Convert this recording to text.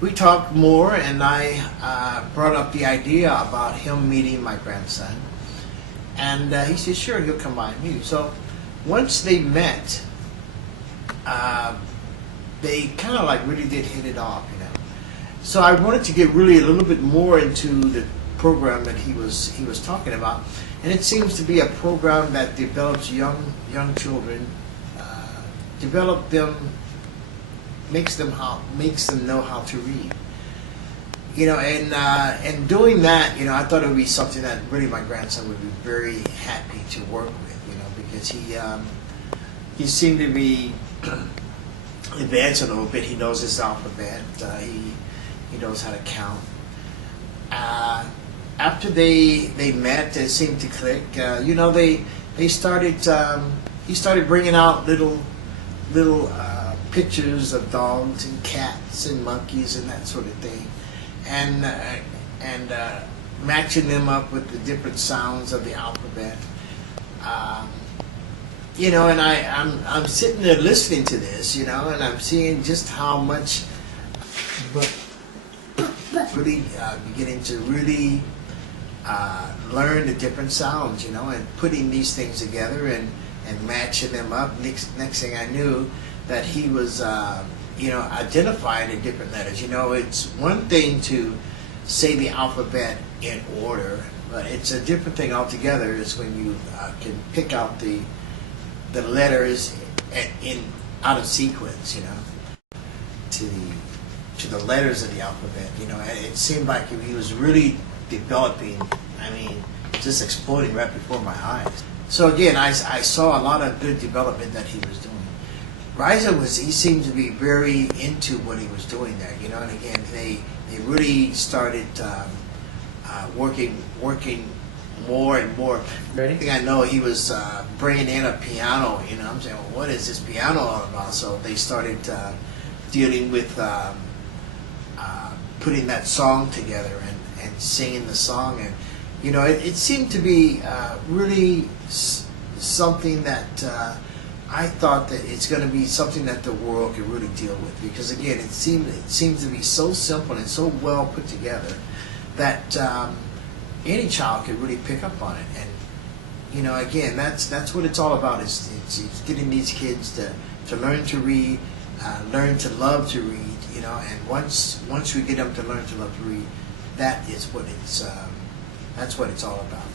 we talked more, and I brought up the idea about him meeting my grandson. And he said, sure, he'll come by and meet you. So once they met, they kind of like really did hit it off, you know. So I wanted to get really a little bit more into the program that he was talking about, and it seems to be a program that develops young children, develop them, makes them know how to read. You know, and doing that, you know, I thought it would be something that really my grandson would be very happy to work with, you know, because he seemed to be advanced a little bit. He knows his alphabet. He knows how to count. After they met, it seemed to click. You know, they started. He started bringing out little pictures of dogs and cats and monkeys and that sort of thing, and matching them up with the different sounds of the alphabet. You know, and I'm sitting there listening to this, you know, and I'm seeing just how much, but really beginning to really learn the different sounds, you know, and putting these things together and matching them up. Next thing I knew, that he was, you know, identifying the different letters. You know, it's one thing to say the alphabet in order, but it's a different thing altogether is when you can pick out the letters out of sequence, you know, to the letters of the alphabet. You know, and it seemed like he was really developing. I mean, just exploding right before my eyes. So again, I saw a lot of good development that he was doing. Rize he seemed to be very into what he was doing there, you know, and again, they really started working more and more. I think I know he was bringing in a piano, you know. I'm saying, well, what is this piano all about? So they started dealing with putting that song together and singing the song, and you know, it seemed to be really something that I thought that it's going to be something that the world can really deal with, because again, it seems to be so simple and so well put together that any child could really pick up on it. And you know, again, that's what it's all about. Is it's getting these kids to learn to read, learn to love to read. You know, and once we get them to learn to love to read, that is what it's that's what it's all about.